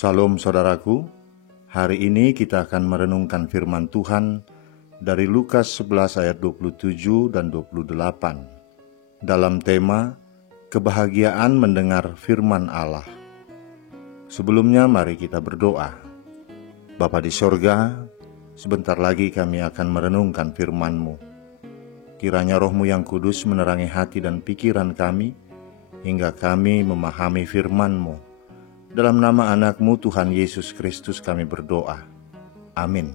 Salam saudaraku, hari ini kita akan merenungkan firman Tuhan dari Lukas 11 ayat 27 dan 28 dalam tema kebahagiaan mendengar firman Allah. Sebelumnya mari kita berdoa. Bapa di sorga, sebentar lagi kami akan merenungkan firman-Mu. Kiranya Roh-Mu yang kudus menerangi hati dan pikiran kami, hingga kami memahami firman-Mu. Dalam nama anak-Mu Tuhan Yesus Kristus kami berdoa. Amin.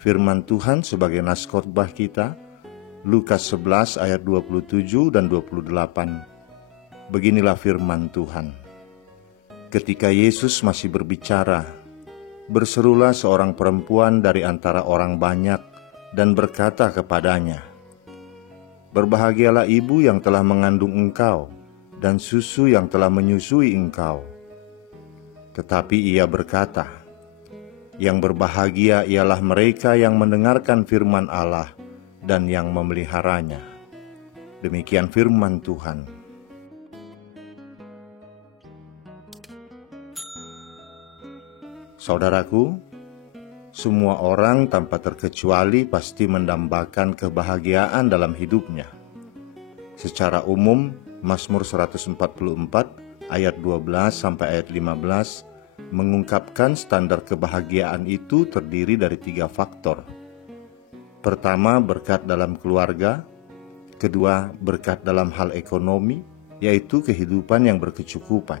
Firman Tuhan sebagai nas khotbah kita, Lukas 11 ayat 27 dan 28. Beginilah firman Tuhan. Ketika Yesus masih berbicara, berserulah seorang perempuan dari antara orang banyak dan berkata kepadanya, "Berbahagialah ibu yang telah mengandung engkau dan susu yang telah menyusui engkau." Tetapi ia berkata, "Yang berbahagia ialah mereka yang mendengarkan firman Allah dan yang memeliharanya." Demikian firman Tuhan. Saudaraku, semua orang tanpa terkecuali pasti mendambakan kebahagiaan dalam hidupnya. Secara umum, Mazmur 144 ayat 12 sampai ayat 15 mengungkapkan standar kebahagiaan itu terdiri dari 3 faktor. Pertama, berkat dalam keluarga. Kedua, berkat dalam hal ekonomi, yaitu kehidupan yang berkecukupan.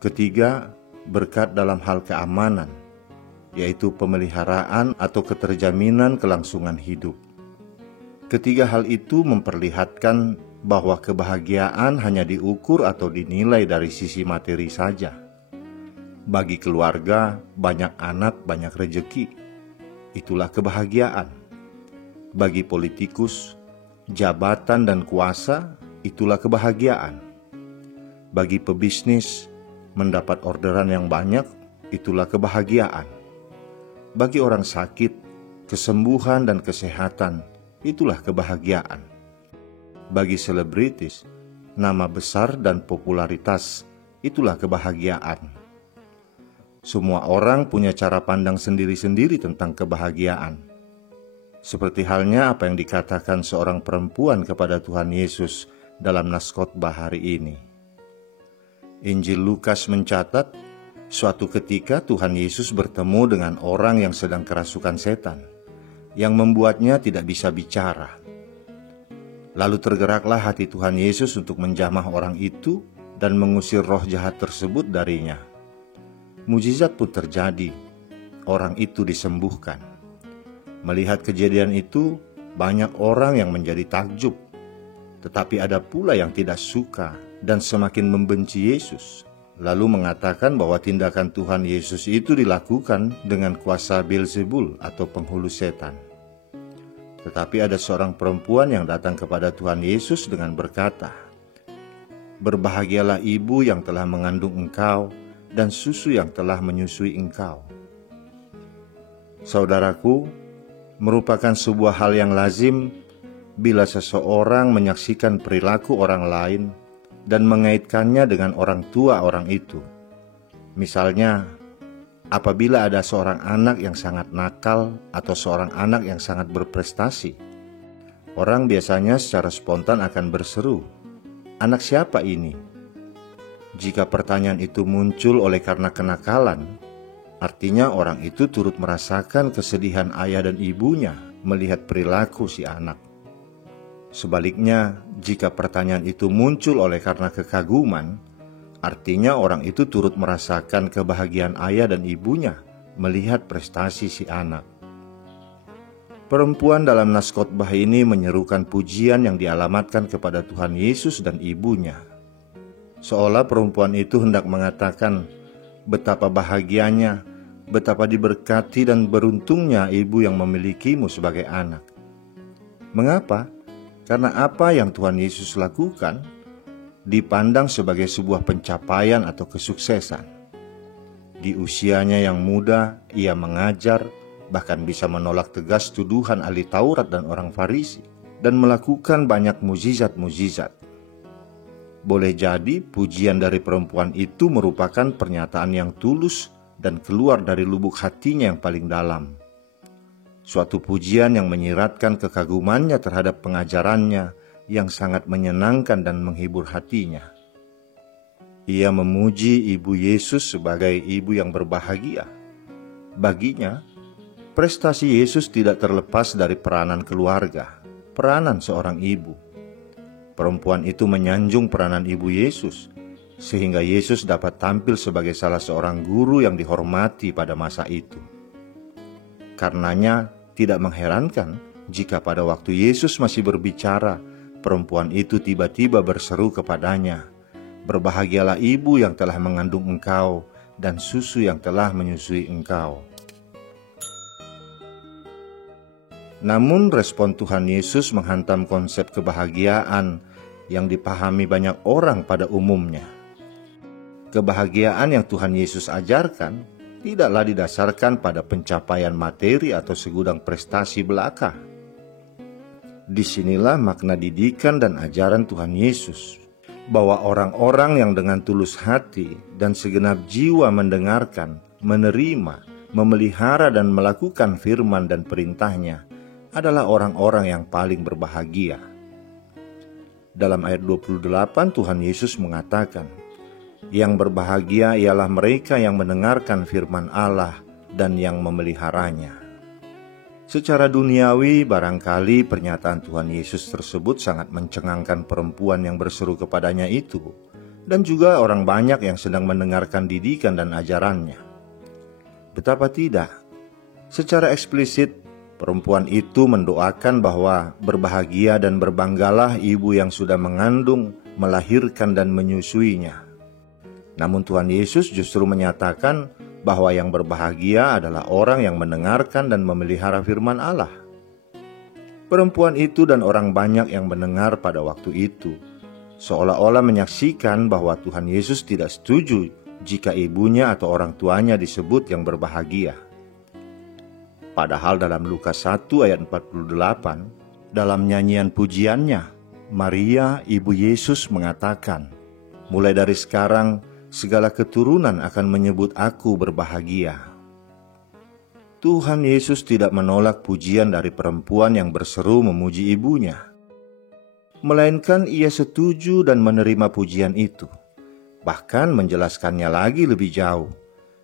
Ketiga, berkat dalam hal keamanan, yaitu pemeliharaan atau keterjaminan kelangsungan hidup. Ketiga hal itu memperlihatkan bahwa kebahagiaan hanya diukur atau dinilai dari sisi materi saja. Bagi keluarga, banyak anak, banyak rejeki. Itulah kebahagiaan. Bagi politikus, jabatan dan kuasa, itulah kebahagiaan. Bagi pebisnis, mendapat orderan yang banyak, itulah kebahagiaan. Bagi orang sakit, kesembuhan dan kesehatan, itulah kebahagiaan. Bagi selebritis, nama besar dan popularitas, itulah kebahagiaan. Semua orang punya cara pandang sendiri-sendiri tentang kebahagiaan. Seperti halnya apa yang dikatakan seorang perempuan kepada Tuhan Yesus dalam nas khotbah hari ini. Injil Lukas mencatat, suatu ketika Tuhan Yesus bertemu dengan orang yang sedang kerasukan setan, yang membuatnya tidak bisa bicara. Lalu tergeraklah hati Tuhan Yesus untuk menjamah orang itu dan mengusir roh jahat tersebut darinya. Mujizat pun terjadi, orang itu disembuhkan. Melihat kejadian itu, banyak orang yang menjadi takjub. Tetapi ada pula yang tidak suka dan semakin membenci Yesus, lalu mengatakan bahwa tindakan Tuhan Yesus itu dilakukan dengan kuasa Beelzebul atau penghulu setan. Tetapi ada seorang perempuan yang datang kepada Tuhan Yesus dengan berkata, "Berbahagialah ibu yang telah mengandung engkau dan susu yang telah menyusui engkau." Saudaraku, merupakan sebuah hal yang lazim bila seseorang menyaksikan perilaku orang lain dan mengaitkannya dengan orang tua orang itu. Misalnya, apabila ada seorang anak yang sangat nakal atau seorang anak yang sangat berprestasi, orang biasanya secara spontan akan berseru, "Anak siapa ini?" Jika pertanyaan itu muncul oleh karena kenakalan, artinya orang itu turut merasakan kesedihan ayah dan ibunya melihat perilaku si anak. Sebaliknya, jika pertanyaan itu muncul oleh karena kekaguman, artinya orang itu turut merasakan kebahagiaan ayah dan ibunya melihat prestasi si anak. Perempuan dalam nas khotbah ini menyerukan pujian yang dialamatkan kepada Tuhan Yesus dan ibunya. Seolah perempuan itu hendak mengatakan betapa bahagianya, betapa diberkati dan beruntungnya ibu yang memilikimu sebagai anak. Mengapa? Karena apa yang Tuhan Yesus lakukan dipandang sebagai sebuah pencapaian atau kesuksesan. Di usianya yang muda, ia mengajar, bahkan bisa menolak tegas tuduhan ahli Taurat dan orang Farisi, dan melakukan banyak mukjizat-mukjizat. Boleh jadi pujian dari perempuan itu merupakan pernyataan yang tulus dan keluar dari lubuk hatinya yang paling dalam. Suatu pujian yang menyiratkan kekagumannya terhadap pengajarannya yang sangat menyenangkan dan menghibur hatinya. Ia memuji Ibu Yesus sebagai ibu yang berbahagia. Baginya, prestasi Yesus tidak terlepas dari peranan keluarga, peranan seorang ibu. Perempuan itu menyanjung peranan Ibu Yesus, sehingga Yesus dapat tampil sebagai salah seorang guru yang dihormati pada masa itu. Karenanya, tidak mengherankan jika pada waktu Yesus masih berbicara, perempuan itu tiba-tiba berseru kepadanya, "Berbahagialah ibu yang telah mengandung engkau dan susu yang telah menyusui engkau." Namun respon Tuhan Yesus menghantam konsep kebahagiaan yang dipahami banyak orang pada umumnya. Kebahagiaan yang Tuhan Yesus ajarkan tidaklah didasarkan pada pencapaian materi atau segudang prestasi belaka. Disinilah makna didikan dan ajaran Tuhan Yesus, bahwa orang-orang yang dengan tulus hati dan segenap jiwa mendengarkan, menerima, memelihara dan melakukan firman dan perintahnya adalah orang-orang yang paling berbahagia. Dalam ayat 28 Tuhan Yesus mengatakan, "Yang berbahagia ialah mereka yang mendengarkan firman Allah dan yang memeliharanya." Secara duniawi, barangkali pernyataan Tuhan Yesus tersebut sangat mencengangkan perempuan yang berseru kepadanya itu, dan juga orang banyak yang sedang mendengarkan didikan dan ajarannya. Betapa tidak, secara eksplisit perempuan itu mendoakan bahwa berbahagia dan berbanggalah ibu yang sudah mengandung, melahirkan dan menyusuinya. Namun Tuhan Yesus justru menyatakan bahwa yang berbahagia adalah orang yang mendengarkan dan memelihara firman Allah. Perempuan itu dan orang banyak yang mendengar pada waktu itu seolah-olah menyaksikan bahwa Tuhan Yesus tidak setuju jika ibunya atau orang tuanya disebut yang berbahagia. Padahal dalam Lukas 1 ayat 48, dalam nyanyian pujiannya, Maria, ibu Yesus mengatakan, "Mulai dari sekarang, segala keturunan akan menyebut aku berbahagia." Tuhan Yesus tidak menolak pujian dari perempuan yang berseru memuji ibunya, melainkan ia setuju dan menerima pujian itu. Bahkan menjelaskannya lagi lebih jauh,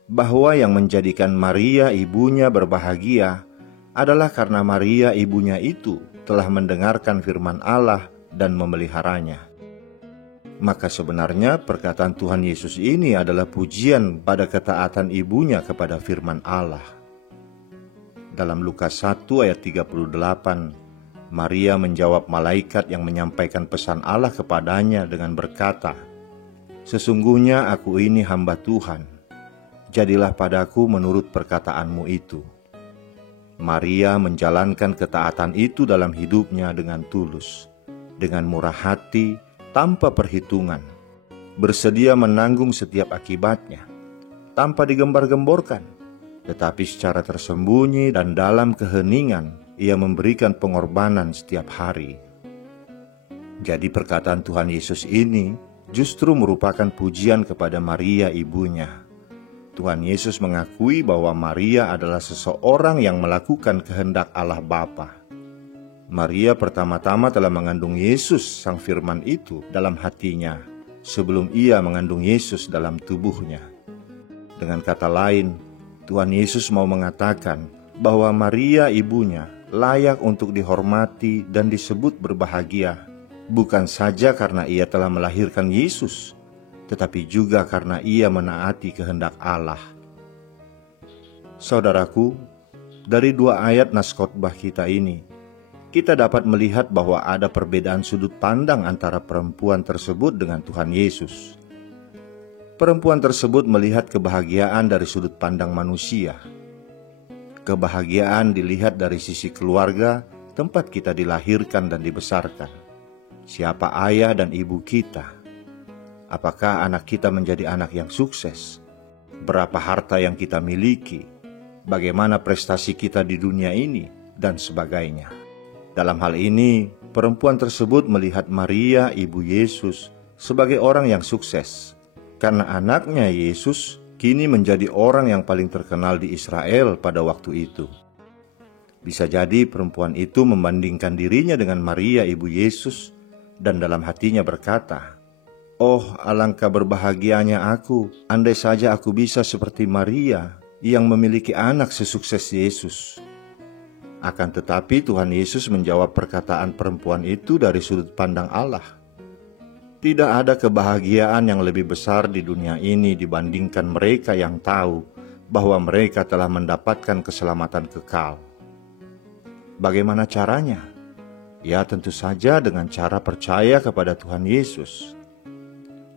bahwa yang menjadikan Maria ibunya berbahagia adalah karena Maria ibunya itu telah mendengarkan firman Allah dan memeliharanya. Maka sebenarnya perkataan Tuhan Yesus ini adalah pujian pada ketaatan ibunya kepada firman Allah. Dalam Lukas 1 ayat 38, Maria menjawab malaikat yang menyampaikan pesan Allah kepadanya dengan berkata, "Sesungguhnya aku ini hamba Tuhan, jadilah padaku menurut perkataanmu itu." Maria menjalankan ketaatan itu dalam hidupnya dengan tulus, dengan murah hati, tanpa perhitungan, bersedia menanggung setiap akibatnya, tanpa digembar-gemborkan, tetapi secara tersembunyi dan dalam keheningan ia memberikan pengorbanan setiap hari. Jadi perkataan Tuhan Yesus ini justru merupakan pujian kepada Maria ibunya. Tuhan Yesus mengakui bahwa Maria adalah seseorang yang melakukan kehendak Allah Bapa. Maria pertama-tama telah mengandung Yesus sang firman itu dalam hatinya sebelum ia mengandung Yesus dalam tubuhnya. Dengan kata lain, Tuhan Yesus mau mengatakan bahwa Maria ibunya layak untuk dihormati dan disebut berbahagia, bukan saja karena ia telah melahirkan Yesus, tetapi juga karena ia menaati kehendak Allah. Saudaraku, dari dua ayat nas khotbah kita ini, kita dapat melihat bahwa ada perbedaan sudut pandang antara perempuan tersebut dengan Tuhan Yesus. Perempuan tersebut melihat kebahagiaan dari sudut pandang manusia. Kebahagiaan dilihat dari sisi keluarga, tempat kita dilahirkan dan dibesarkan. Siapa ayah dan ibu kita? Apakah anak kita menjadi anak yang sukses? Berapa harta yang kita miliki? Bagaimana prestasi kita di dunia ini? Dan sebagainya. Dalam hal ini, perempuan tersebut melihat Maria, ibu Yesus, sebagai orang yang sukses, karena anaknya Yesus kini menjadi orang yang paling terkenal di Israel pada waktu itu. Bisa jadi perempuan itu membandingkan dirinya dengan Maria ibu Yesus dan dalam hatinya berkata, "Oh, alangkah berbahagianya aku, andai saja aku bisa seperti Maria yang memiliki anak sesukses Yesus." Akan tetapi Tuhan Yesus menjawab perkataan perempuan itu dari sudut pandang Allah. Tidak ada kebahagiaan yang lebih besar di dunia ini dibandingkan mereka yang tahu bahwa mereka telah mendapatkan keselamatan kekal. Bagaimana caranya? Ya, tentu saja dengan cara percaya kepada Tuhan Yesus.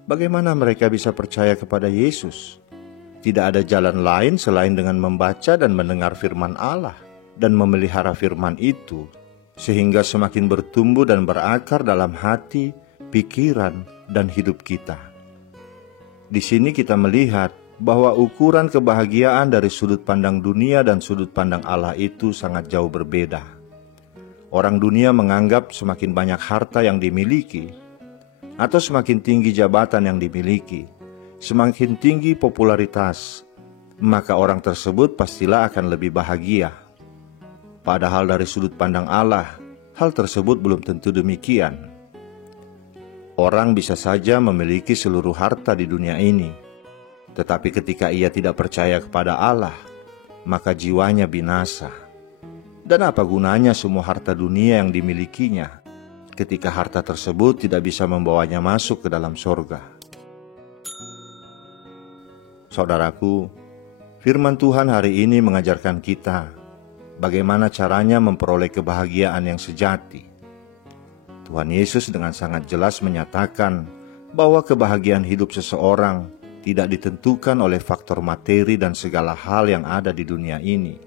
Bagaimana mereka bisa percaya kepada Yesus? Tidak ada jalan lain selain dengan membaca dan mendengar firman Allah dan memelihara firman itu, sehingga semakin bertumbuh dan berakar dalam hati, pikiran, dan hidup kita. Di sini kita melihat bahwa ukuran kebahagiaan dari sudut pandang dunia dan sudut pandang Allah itu sangat jauh berbeda. Orang dunia menganggap semakin banyak harta yang dimiliki, atau semakin tinggi jabatan yang dimiliki, semakin tinggi popularitas, maka orang tersebut pastilah akan lebih bahagia. Padahal dari sudut pandang Allah, hal tersebut belum tentu demikian. Orang bisa saja memiliki seluruh harta di dunia ini, tetapi ketika ia tidak percaya kepada Allah, maka jiwanya binasa. Dan apa gunanya semua harta dunia yang dimilikinya, ketika harta tersebut tidak bisa membawanya masuk ke dalam sorga? Saudaraku, firman Tuhan hari ini mengajarkan kita bagaimana caranya memperoleh kebahagiaan yang sejati. Tuhan Yesus dengan sangat jelas menyatakan bahwa kebahagiaan hidup seseorang tidak ditentukan oleh faktor materi dan segala hal yang ada di dunia ini,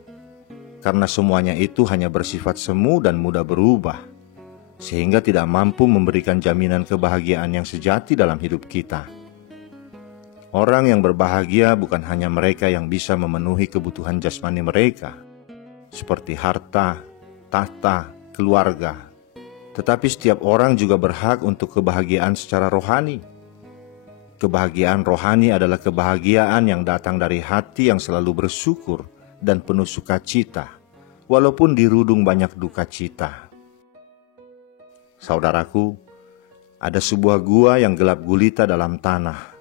karena semuanya itu hanya bersifat semu dan mudah berubah, sehingga tidak mampu memberikan jaminan kebahagiaan yang sejati dalam hidup kita. Orang yang berbahagia bukan hanya mereka yang bisa memenuhi kebutuhan jasmani mereka, seperti harta, tahta, keluarga, tetapi setiap orang juga berhak untuk kebahagiaan secara rohani. Kebahagiaan rohani adalah kebahagiaan yang datang dari hati yang selalu bersyukur dan penuh sukacita, walaupun dirudung banyak duka cita. Saudaraku, ada sebuah gua yang gelap gulita dalam tanah.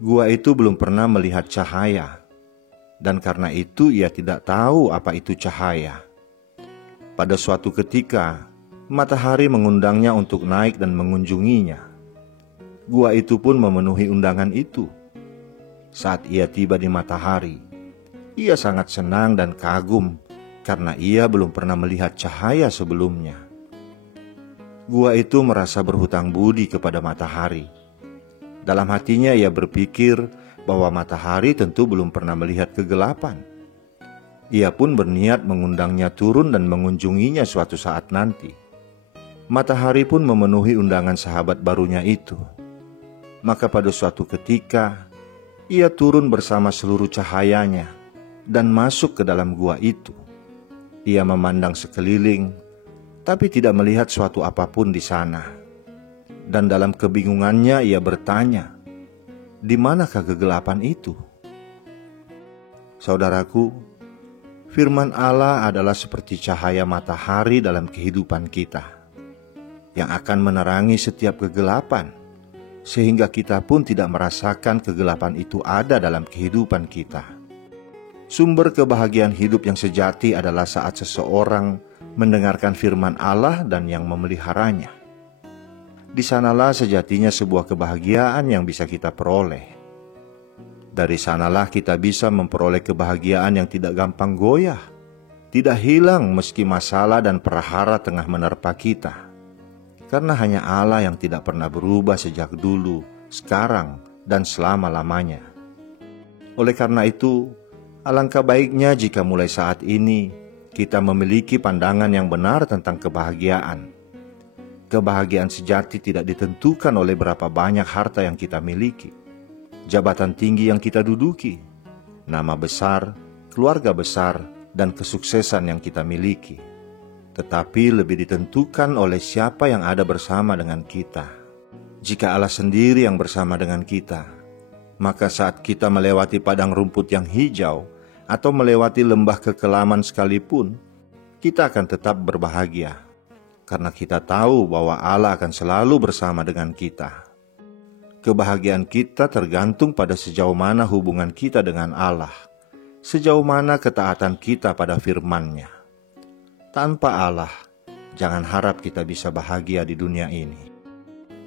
Gua itu belum pernah melihat cahaya, dan karena itu ia tidak tahu apa itu cahaya. Pada suatu ketika, matahari mengundangnya untuk naik dan mengunjunginya. Gua itu pun memenuhi undangan itu. Saat ia tiba di matahari, ia sangat senang dan kagum karena ia belum pernah melihat cahaya sebelumnya. Gua itu merasa berhutang budi kepada matahari. Dalam hatinya ia berpikir bahwa matahari tentu belum pernah melihat kegelapan. Ia pun berniat mengundangnya turun dan mengunjunginya suatu saat nanti. Matahari pun memenuhi undangan sahabat barunya itu. Maka pada suatu ketika, ia turun bersama seluruh cahayanya dan masuk ke dalam gua itu. Ia memandang sekeliling, tapi tidak melihat suatu apapun di sana. Dan dalam kebingungannya ia bertanya, "Di manakah kegelapan itu?" Saudaraku, firman Allah adalah seperti cahaya matahari dalam kehidupan kita, yang akan menerangi setiap kegelapan, sehingga kita pun tidak merasakan kegelapan itu ada dalam kehidupan kita. Sumber kebahagiaan hidup yang sejati adalah saat seseorang mendengarkan firman Allah dan yang memeliharanya. Di sanalah sejatinya sebuah kebahagiaan yang bisa kita peroleh. Dari sanalah kita bisa memperoleh kebahagiaan yang tidak gampang goyah, tidak hilang meski masalah dan prahara tengah menerpa kita. Karena hanya Allah yang tidak pernah berubah sejak dulu, sekarang, dan selama-lamanya. Oleh karena itu, alangkah baiknya jika mulai saat ini kita memiliki pandangan yang benar tentang kebahagiaan. Kebahagiaan sejati tidak ditentukan oleh berapa banyak harta yang kita miliki, jabatan tinggi yang kita duduki, nama besar, keluarga besar, dan kesuksesan yang kita miliki, tetapi lebih ditentukan oleh siapa yang ada bersama dengan kita. Jika Allah sendiri yang bersama dengan kita, maka saat kita melewati padang rumput yang hijau atau melewati lembah kekelaman sekalipun, kita akan tetap berbahagia, karena kita tahu bahwa Allah akan selalu bersama dengan kita. Kebahagiaan kita tergantung pada sejauh mana hubungan kita dengan Allah, sejauh mana ketaatan kita pada firman-Nya. Tanpa Allah, jangan harap kita bisa bahagia di dunia ini.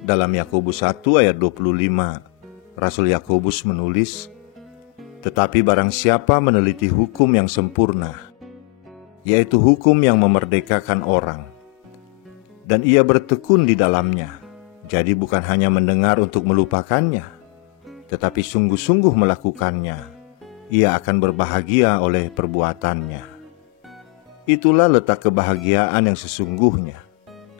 Dalam Yakobus 1 ayat 25, Rasul Yakobus menulis, "Tetapi barang siapa meneliti hukum yang sempurna, yaitu hukum yang memerdekakan orang, dan ia bertekun di dalamnya, jadi bukan hanya mendengar untuk melupakannya, tetapi sungguh-sungguh melakukannya, ia akan berbahagia oleh perbuatannya." Itulah letak kebahagiaan yang sesungguhnya,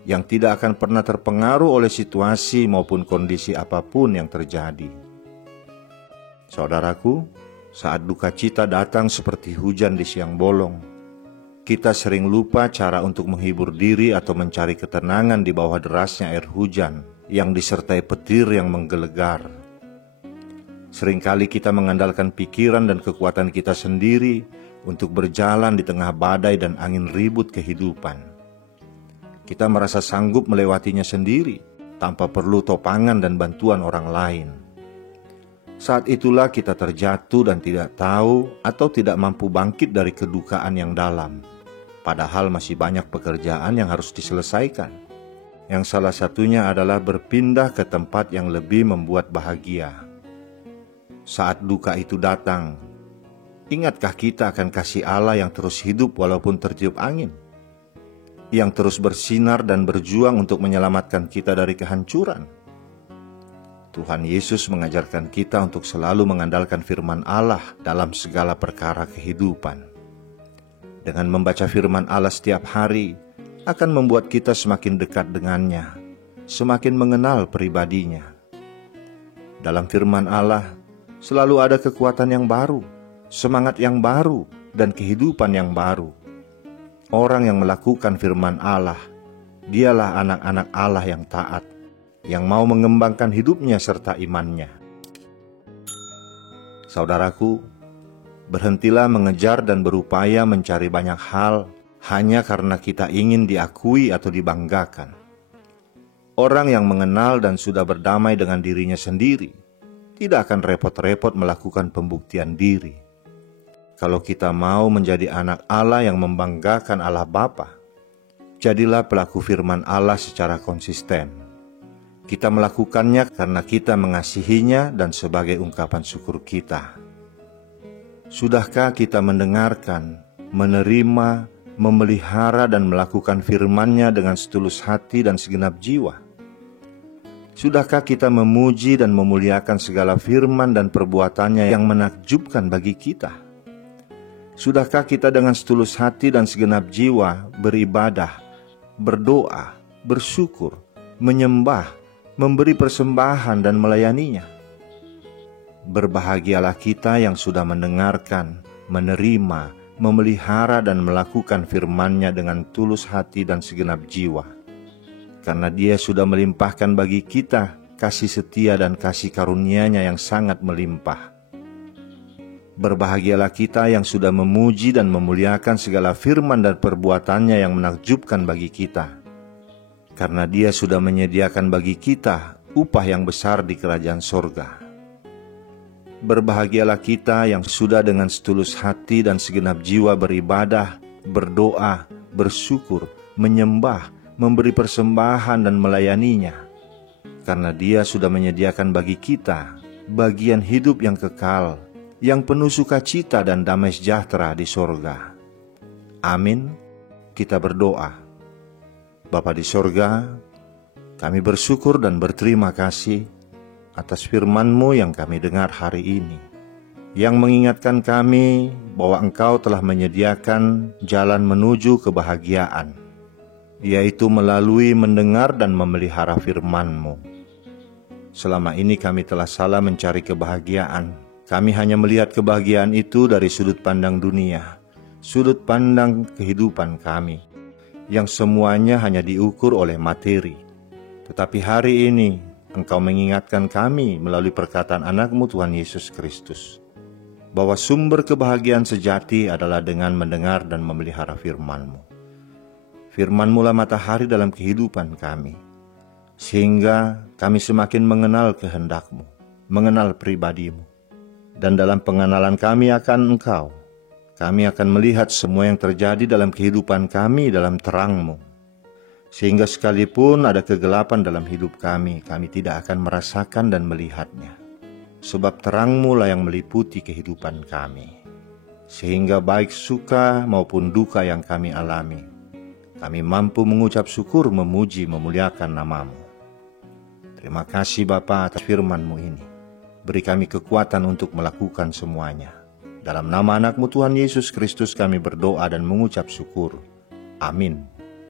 yang tidak akan pernah terpengaruh oleh situasi maupun kondisi apapun yang terjadi. Saudaraku, saat duka cita datang seperti hujan di siang bolong, kita sering lupa cara untuk menghibur diri atau mencari ketenangan di bawah derasnya air hujan yang disertai petir yang menggelegar. Seringkali kita mengandalkan pikiran dan kekuatan kita sendiri untuk berjalan di tengah badai dan angin ribut kehidupan. Kita merasa sanggup melewatinya sendiri, tanpa perlu topangan dan bantuan orang lain. Saat itulah kita terjatuh dan tidak tahu atau tidak mampu bangkit dari kedukaan yang dalam, padahal masih banyak pekerjaan yang harus diselesaikan, yang salah satunya adalah berpindah ke tempat yang lebih membuat bahagia. Saat duka itu datang, ingatkah kita akan kasih Allah yang terus hidup walaupun tertiup angin? Yang terus bersinar dan berjuang untuk menyelamatkan kita dari kehancuran? Tuhan Yesus mengajarkan kita untuk selalu mengandalkan firman Allah dalam segala perkara kehidupan. Dengan membaca firman Allah setiap hari, akan membuat kita semakin dekat dengannya, semakin mengenal pribadinya. Dalam firman Allah, selalu ada kekuatan yang baru, semangat yang baru, dan kehidupan yang baru. Orang yang melakukan firman Allah, dialah anak-anak Allah yang taat, yang mau mengembangkan hidupnya serta imannya. Saudaraku, berhentilah mengejar dan berupaya mencari banyak hal hanya karena kita ingin diakui atau dibanggakan. Orang yang mengenal dan sudah berdamai dengan dirinya sendiri tidak akan repot-repot melakukan pembuktian diri. Kalau kita mau menjadi anak Allah yang membanggakan Allah Bapa, jadilah pelaku firman Allah secara konsisten. Kita melakukannya karena kita mengasihinya dan sebagai ungkapan syukur kita. Sudahkah kita mendengarkan, menerima, memelihara dan melakukan firman-Nya dengan setulus hati dan segenap jiwa? Sudahkah kita memuji dan memuliakan segala firman dan perbuatannya yang menakjubkan bagi kita? Sudahkah kita dengan setulus hati dan segenap jiwa beribadah, berdoa, bersyukur, menyembah, memberi persembahan dan melayaninya? Berbahagialah kita yang sudah mendengarkan, menerima, memelihara dan melakukan firman-Nya dengan tulus hati dan segenap jiwa. Karena Dia sudah melimpahkan bagi kita kasih setia dan kasih karunia-Nya yang sangat melimpah. Berbahagialah kita yang sudah memuji dan memuliakan segala firman dan perbuatannya yang menakjubkan bagi kita, karena Dia sudah menyediakan bagi kita upah yang besar di kerajaan sorga. Berbahagialah kita yang sudah dengan setulus hati dan segenap jiwa beribadah, berdoa, bersyukur, menyembah, memberi persembahan dan melayaninya, karena Dia sudah menyediakan bagi kita bagian hidup yang kekal, yang penuh sukacita dan damai sejahtera di sorga. Amin. Kita berdoa. Bapa di sorga, kami bersyukur dan berterima kasih atas firman-Mu yang kami dengar hari ini, yang mengingatkan kami bahwa Engkau telah menyediakan jalan menuju kebahagiaan, yaitu melalui mendengar dan memelihara firman-Mu. Selama ini kami telah salah mencari kebahagiaan. Kami hanya melihat kebahagiaan itu dari sudut pandang dunia, sudut pandang kehidupan kami, yang semuanya hanya diukur oleh materi. Tetapi hari ini Engkau mengingatkan kami melalui perkataan anak-Mu Tuhan Yesus Kristus, bahwa sumber kebahagiaan sejati adalah dengan mendengar dan memelihara firman-Mu. Firman-Mu lah matahari dalam kehidupan kami, sehingga kami semakin mengenal kehendak-Mu, mengenal pribadi-Mu. Dan dalam pengenalan kami akan Engkau, kami akan melihat semua yang terjadi dalam kehidupan kami dalam terang-Mu. Sehingga sekalipun ada kegelapan dalam hidup kami tidak akan merasakan dan melihatnya. Sebab terang-Mu lah yang meliputi kehidupan kami. Sehingga baik suka maupun duka yang kami alami, kami mampu mengucap syukur, memuji, memuliakan nama-Mu. Terima kasih Bapa atas firman-Mu ini. Beri kami kekuatan untuk melakukan semuanya. Dalam nama anak-Mu Tuhan Yesus Kristus kami berdoa dan mengucap syukur. Amin.